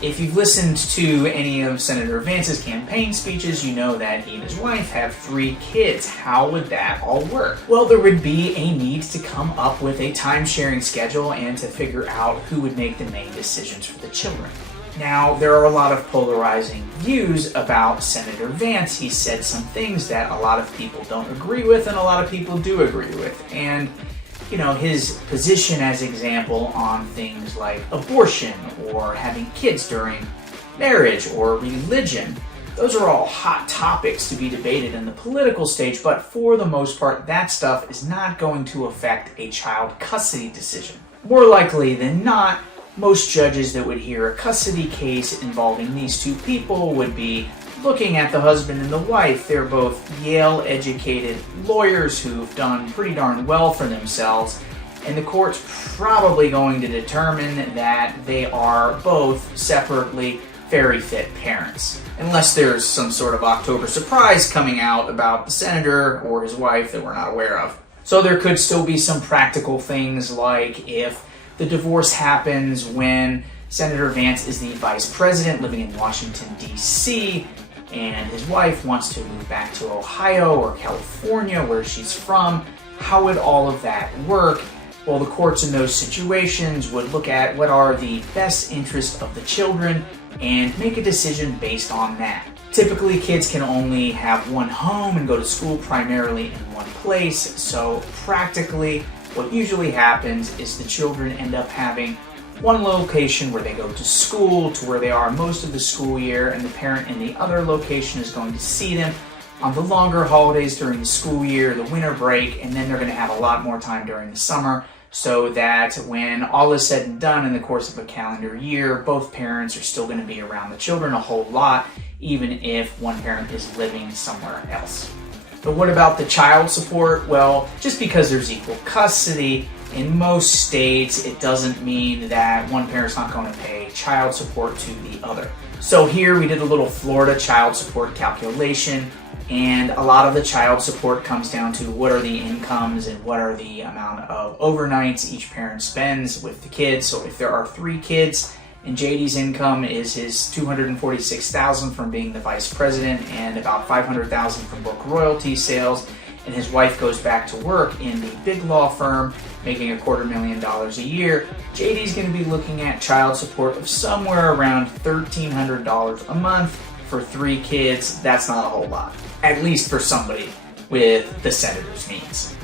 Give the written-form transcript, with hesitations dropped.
If you've listened to any of Senator Vance's campaign speeches, you know that he and his wife have 3 kids. How would that all work? Well, there would be a need to come up with a time-sharing schedule and to figure out who would make the main decisions for the children. Now, there are a lot of polarizing views about Senator Vance. He said some things that a lot of people don't agree with and a lot of people do agree with. And his position as example on things like abortion or having kids during marriage or religion, those are all hot topics to be debated in the political stage, but for the most part, that stuff is not going to affect a child custody decision. More likely than not, most judges that would hear a custody case involving these 2 people would be looking at the husband and the wife. They're both Yale-educated lawyers who've done pretty darn well for themselves, and the court's probably going to determine that they are both separately very fit parents. Unless there's some sort of October surprise coming out about the senator or his wife that we're not aware of. So there could still be some practical things, like if the divorce happens when Senator Vance is the vice president living in Washington, D.C., and his wife wants to move back to Ohio or California, where she's from. How would all of that work? Well, the courts in those situations would look at what are the best interests of the children and make a decision based on that. Typically, kids can only have one home and go to school primarily in one place, so practically what usually happens is the children end up having one location where they go to school, to where they are most of the school year, and the parent in the other location is going to see them on the longer holidays during the school year, the winter break, and then they're going to have a lot more time during the summer, so that when all is said and done in the course of a calendar year, both parents are still going to be around the children a whole lot, even if one parent is living somewhere else. But what about the child support? Well, just because there's equal custody, in most states, it doesn't mean that one parent's not going to pay child support to the other. So here we did a little Florida child support calculation, and a lot of the child support comes down to what are the incomes and what are the amount of overnights each parent spends with the kids. So if there are 3 kids, and JD's income is his $246,000 from being the vice president and about $500,000 from book royalty sales, and his wife goes back to work in the big law firm making $250,000 a year, JD's going to be looking at child support of somewhere around $1,300 a month for 3 kids. That's not a whole lot, at least for somebody with the senator's means.